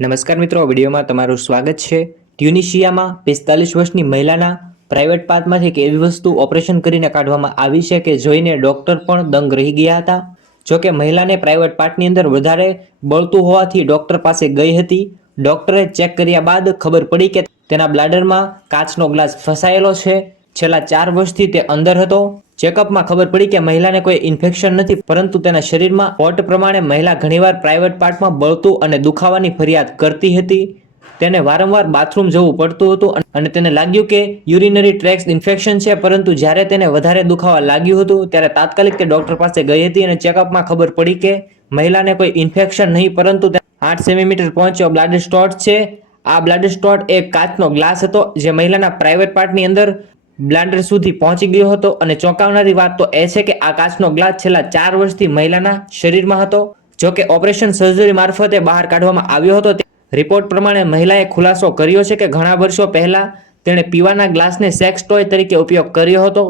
નમસ્કાર મિત્રો, વિડીયોમાં તમારું સ્વાગત છે। ટ્યુનિશિયામાં 45 વર્ષની મહિલાના પ્રાઇવેટ પાર્ટમાંથી એક એવી વસ્તુ ઓપરેશન કરીને કાઢવામાં આવી છે કે જોઈને ડોક્ટર પણ દંગ રહી ગયા હતા। જોકે મહિલાને પ્રાઇવેટ પાર્ટની અંદર વધારે બળતું હોવાથી ડોક્ટર પાસે ગઈ હતી। ડોક્ટરે ચેક કર્યા બાદ ખબર પડી કે તેના બ્લાડરમાં કાચનો ગ્લાસ ફસાયેલો છે। છેલ્લા 4 વર્ષથી તે અંદર હતો। ચેકઅપમાં ખબર પડી કે મહિલાને કોઈ ઇન્ફેક્શન નથી, પરંતુ તેના શરીરમાં હોટ પ્રમાણે મહિલા ઘણીવાર પ્રાઇવેટ પાર્ટમાં બળતું અને દુખાવાની ફરિયાદ કરતી હતી। તેને વારંવાર બાથરૂમ જવું પડતું હતું અને તેને લાગ્યું કે યુરિનરી ટ્રેક્ટ ઇન્ફેક્શન છે, પરંતુ જ્યારે તેને વધારે દુખાવા લાગ્યું હતું ત્યારે તાત્કાલિક તે ડોક્ટર પાસે ગઈ હતી અને ચેકઅપમાં ખબર પડી કે મહિલાને કોઈ ઇન્ફેક્શન નહીં, પરંતુ 8 સેમીમીટર પહોંચ્યો બ્લાડર સ્ટોટ છે। આ બ્લાડર સ્ટોટ એક કાચનો ગ્લાસ હતો જે મહિલાના પ્રાઇવેટ પાર્ટની અંદર બ્લાડર સુધી પહોંચી ગયો હતો। અને ચોંકાવનારી વાત તો એ છે કે આ કાચનો ગ્લાસ છેલ્લા 4 વર્ષથી મહિલાના શરીરમાં હતો। જોકે ઓપરેશન સર્જરી મારફતે બહાર કાઢવામાં આવ્યો હતો। રિપોર્ટ પ્રમાણે મહિલાએ ખુલાસો કર્યો છે કે ઘણા વર્ષો પહેલા તેણે પીવાના ગ્લાસને સેક્સ ટોય તરીકે ઉપયોગ કર્યો હતો,